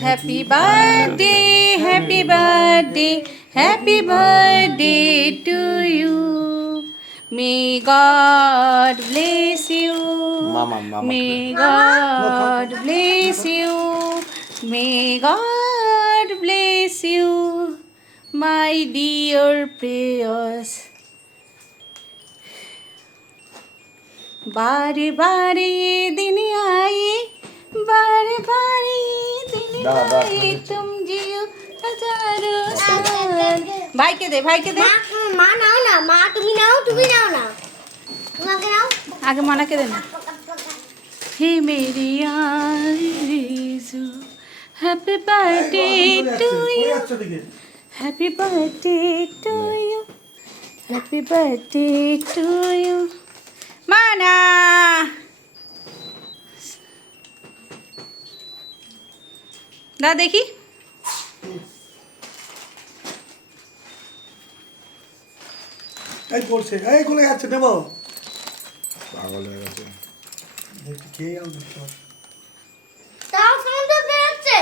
Happy birthday, happy birthday, happy birthday to you. May God bless you. May God bless you. May God bless you, my dear prayers. बारे बारे ये दिन आए, बारे बारे ये दिन आए, तुम जियो हजारों साल। भाई के दे মা নাও না, মা তুমি নাও না, তোমাকে নাও। आगे मना के देना। हे मेरी आरज़ू, happy birthday to you, happy birthday to you, happy birthday to you. माना दा देखी এই পড়ছে এই কোলে যাচ্ছে দেবো পাগল হয়ে গেছে দেখি কে আনতে তাও সমুদ্র বেরোচ্ছে।